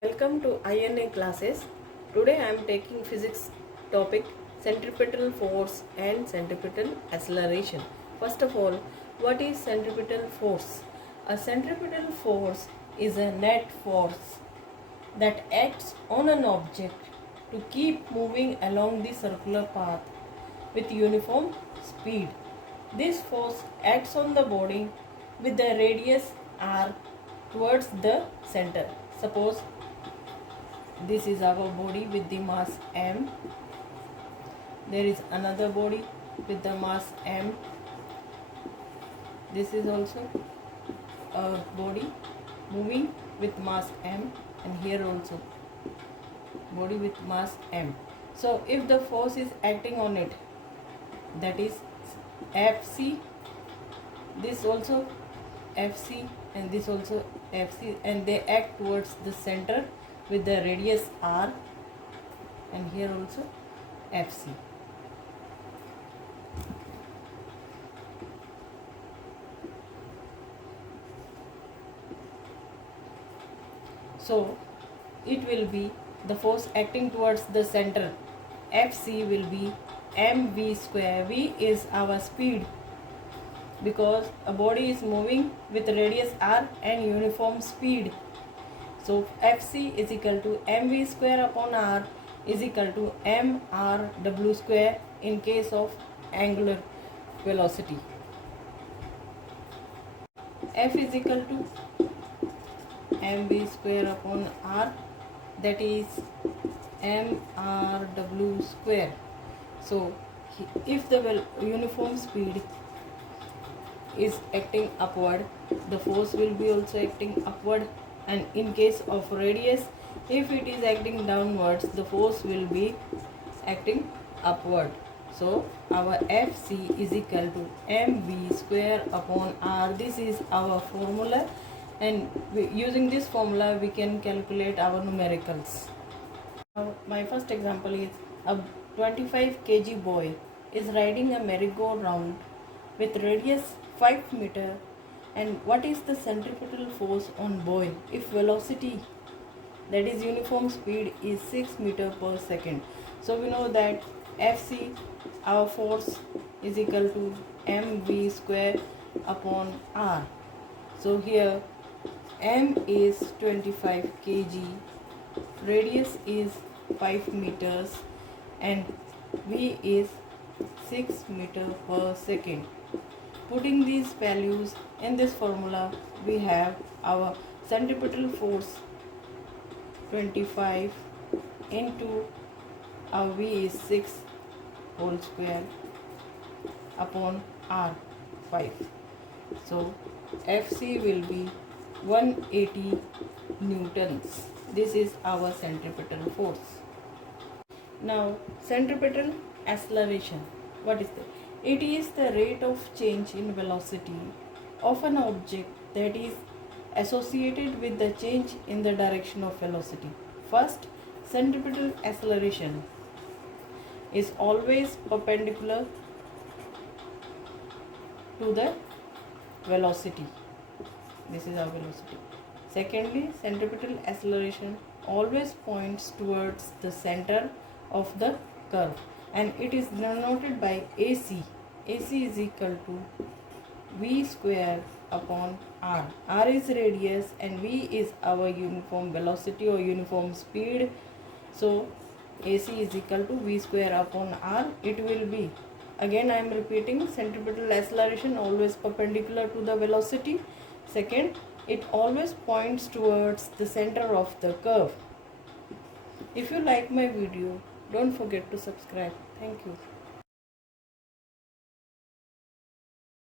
Welcome to INA classes. Today I am taking physics topic centripetal force and centripetal acceleration. First of all, what is centripetal force? A centripetal force is a net force that acts on an object to keep moving along the circular path with uniform speed. This force acts on the body with the radius r towards the center. Suppose this is our body with the mass m. There is another body with the mass m. This is also a body moving with mass m, and here also body with mass m. So if the force is acting on it, that is Fc, this also Fc and this also Fc, and they act towards the center with the radius r, and here also Fc. So it will be the force acting towards the center. Fc will be mv square. V is our speed because a body is moving with radius r and uniform speed. So Fc is equal to mv square upon r is equal to mrw square in case of angular velocity. F is equal to mv square upon r, that is mrw square. So if the uniform speed is acting upward, the force will be also acting upward, and in case of radius, if it is acting downwards, the force will be acting upward. So our Fc is equal to mv square upon r. This is our formula, and using this formula we can calculate our numericals. Now, my first example is a 25 kg boy is riding a merry-go-round with radius 5 meter, and what is the centripetal force on boy if velocity, that is uniform speed, is 6 meter per second. So we know that Fc, our force, is equal to mv square upon r. So here m is 25 kg, radius is 5 meters, and v is 6 meter per second. Putting these values in this formula, we have our centripetal force 25 into our v is 6 whole square upon r 5. So Fc will be 180 newtons. This is our centripetal force. Now centripetal acceleration, what is that? It is the rate of change in velocity of an object that is associated with the change in the direction of velocity. First, centripetal acceleration is always perpendicular to the velocity. This is our velocity. Secondly, centripetal acceleration always points towards the center of the curve, and it is denoted by AC. AC is equal to v square upon r. R is radius and v is our uniform velocity or uniform speed. So AC is equal to v square upon r. It will be, again I am repeating, centripetal acceleration always perpendicular to the velocity. Second, it always points towards the center of the curve. If you like my video, don't forget to subscribe. Thank you.